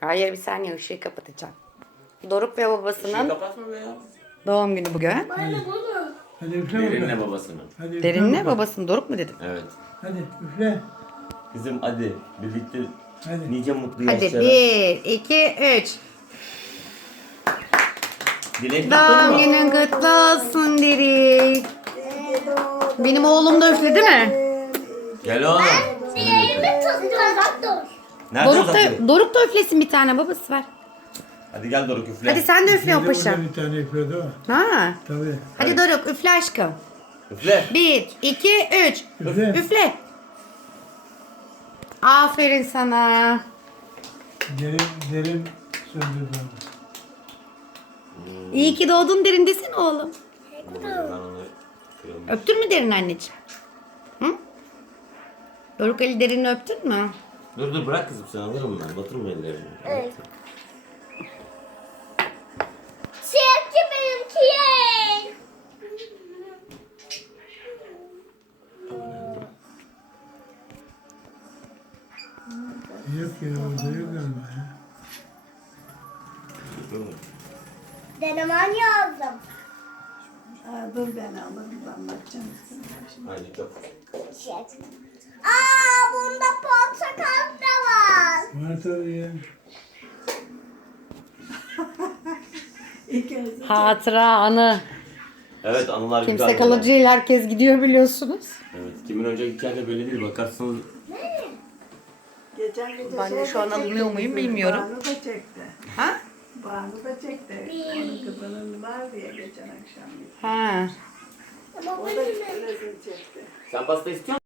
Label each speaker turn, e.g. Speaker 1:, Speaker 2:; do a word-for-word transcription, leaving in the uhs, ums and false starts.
Speaker 1: Hayır, bir saniye, ışığı kapatacağım. Doruk ve babasının
Speaker 2: Işığı kapatma be ya.
Speaker 1: doğum günü bugün.
Speaker 3: Hadi. Hadi üfle
Speaker 2: Derinle
Speaker 3: bakalım.
Speaker 2: babasının.
Speaker 3: Hadi üfle
Speaker 1: Derinle
Speaker 3: bakalım.
Speaker 1: babasının, Doruk mu dedim?
Speaker 2: Evet.
Speaker 3: Hadi üfle.
Speaker 2: Kızım hadi birlikte
Speaker 3: Hadi.
Speaker 2: nice mutlu
Speaker 1: Hadi
Speaker 2: yaşlara.
Speaker 1: bir, iki, üç.
Speaker 2: Dilek tuttun
Speaker 1: Doğum
Speaker 2: mu?
Speaker 1: günün kutlu olsun Derin. Benim oğlum da üfledi mi?
Speaker 2: Gel oğlum.
Speaker 4: Diğerini tuttu.
Speaker 2: Nerede
Speaker 1: Doruk
Speaker 2: uzatıyor?
Speaker 1: da, Doruk da üflesin bir tane, babası ver.
Speaker 2: Hadi gel Doruk üfle.
Speaker 1: Hadi sen de üfle
Speaker 3: Üfledi
Speaker 1: o paşa.
Speaker 3: burada bir tane üfledi o.
Speaker 1: Ha.
Speaker 3: Tabii.
Speaker 1: Hadi Doruk üfle aşkım.
Speaker 2: Üfle.
Speaker 1: Bir, iki, üç.
Speaker 3: Üfle.
Speaker 1: Üfle. Aferin sana.
Speaker 3: Derin, derin söndürdü onu.
Speaker 1: İyi ki doğdun Derin desene oğlum.
Speaker 2: Ben onu kırılmış.
Speaker 1: Öptün mü Derin anneciğim? Hı? Doruk Ali Derin'i öptün mü?
Speaker 2: Dur dur bırak kızım sen alırım ben. Batırma ellerini.
Speaker 4: Evet. Sevgi benimki.
Speaker 3: Yok ya orada yok galiba ya.
Speaker 4: Denemen lazım.
Speaker 5: Aa, dur ben alırım, ben bakacağım.
Speaker 2: Hadi çok.
Speaker 4: Aa, bunda portakal da var.
Speaker 3: Var tabii ya.
Speaker 5: İlk kez
Speaker 1: Hatıra, anı.
Speaker 2: Evet anılar güzel.
Speaker 1: Kimse
Speaker 2: anılar.
Speaker 1: kalıcı değil, herkes gidiyor biliyorsunuz.
Speaker 2: Evet kimin önce gideceği de belli değil. Bakarsınız
Speaker 5: geçen gece
Speaker 1: Ben de
Speaker 5: şey
Speaker 1: şu an
Speaker 5: çekti
Speaker 1: alınıyor muyum
Speaker 5: bizim,
Speaker 1: bilmiyorum.
Speaker 5: Banu da çekti.
Speaker 1: Ha?
Speaker 5: Banu da çekti. Onun kızının var diye geçen akşam.
Speaker 1: Ha.
Speaker 4: Ama
Speaker 5: O
Speaker 4: bu
Speaker 5: da
Speaker 4: ne?
Speaker 5: resim çekti.
Speaker 2: sen pasta istiyor musun?